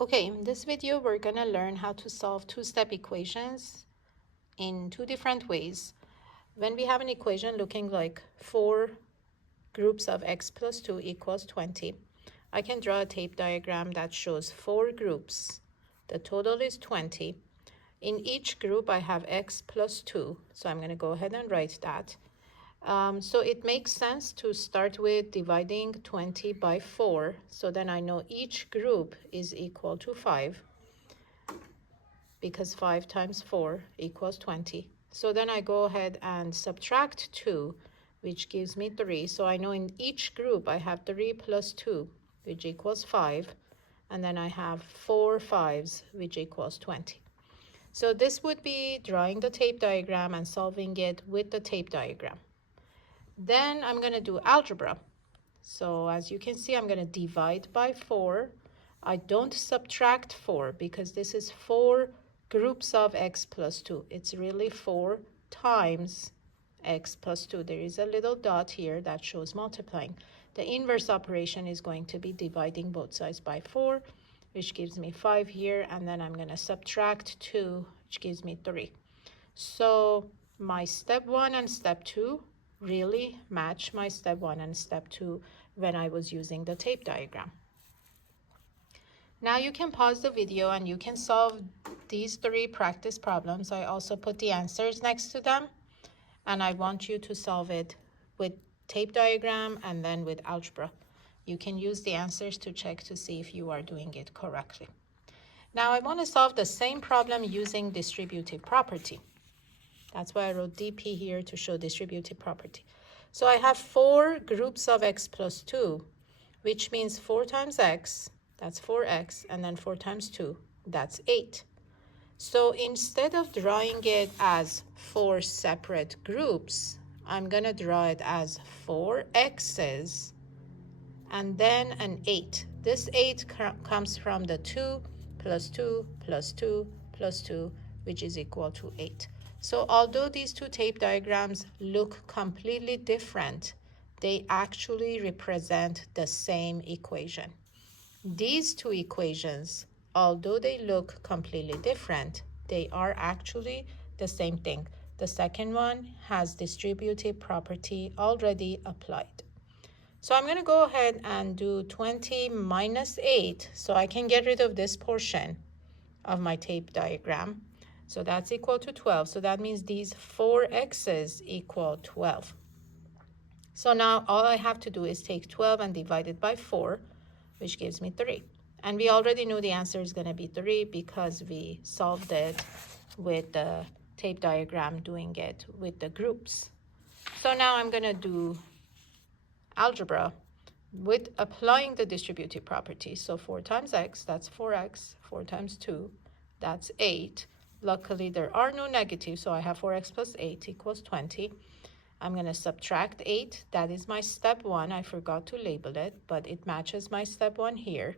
Okay, in this video, we're going to learn how to solve two-step equations in two different ways. When we have an equation looking like 4 groups of x plus 2 equals 20, I can draw a tape diagram that shows 4 groups. The total is 20. In each group, I have x plus 2, so I'm going to go ahead and write that. So it makes sense to start with dividing 20 by 4, so then I know each group is equal to 5, because 5 times 4 equals 20. So then I go ahead and subtract 2, which gives me 3. So I know in each group I have 3 plus 2, which equals 5, and then I have 4 5s, which equals 20. So this would be drawing the tape diagram and solving it with the tape diagram. Then I'm going to do algebra. So as you can see, I'm going to divide by 4. I don't subtract 4 because this is 4 groups of x plus 2. It's really 4 times x plus 2. There is a little dot here that shows multiplying. The inverse operation is going to be dividing both sides by 4, which gives me 5 here, and then I'm going to subtract 2, which gives me 3. So my step 1 and step 2 really match my step 1 and step 2 when I was using the tape diagram. Now you can pause the video and you can solve these 3 practice problems. I also put the answers next to them, and I want you to solve it with tape diagram and then with algebra. You can use the answers to check to see if you are doing it correctly. Now I want to solve the same problem using distributive property. That's why I wrote dp here to show distributive property. So I have 4 groups of x plus 2, which means 4 times x, that's 4x, and then 4 times 2, that's 8. So instead of drawing it as 4 separate groups, I'm going to draw it as 4 x's and then an 8. This 8 comes from the 2 plus 2 plus 2 plus 2, which is equal to 8. So although these two tape diagrams look completely different, they actually represent the same equation. These two equations, although they look completely different, they are actually the same thing. The second one has distributive property already applied. So I'm going to go ahead and do 20 minus 8 so I can get rid of this portion of my tape diagram. So that's equal to 12. So that means these 4 x's equal 12. So now all I have to do is take 12 and divide it by 4, which gives me 3. And we already knew the answer is going to be 3 because we solved it with the tape diagram, doing it with the groups. So now I'm going to do algebra with applying the distributive property. So 4 times x, that's 4x. 4 times 2, that's 8. Luckily, there are no negatives, so I have 4x plus 8 equals 20. I'm going to subtract 8. That is my step 1. I forgot to label it, but it matches my step 1 here.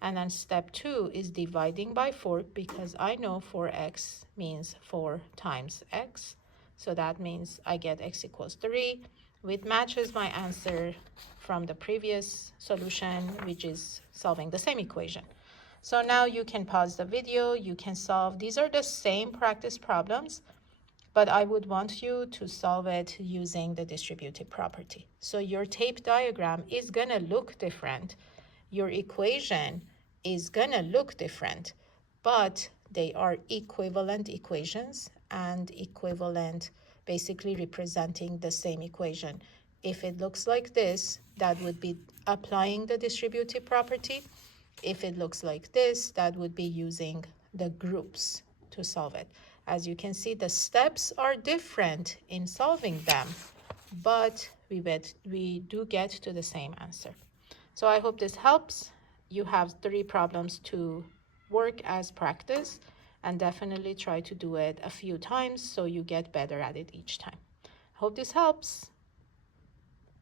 And then step 2 is dividing by 4 because I know 4x means 4 times x. So that means I get x equals 3, which matches my answer from the previous solution, which is solving the same equation. So now you can pause the video, you can solve. These are the same practice problems, but I would want you to solve it using the distributive property. So your tape diagram is going to look different. Your equation is going to look different, but they are equivalent equations and equivalent, basically representing the same equation. If it looks like this, that would be applying the distributive property. If it looks like this, that would be using the groups to solve it. As you can see, the steps are different in solving them, but we do get to the same answer. So I hope this helps. You have 3 problems to work as practice, and definitely try to do it a few times so you get better at it each time. Hope this helps.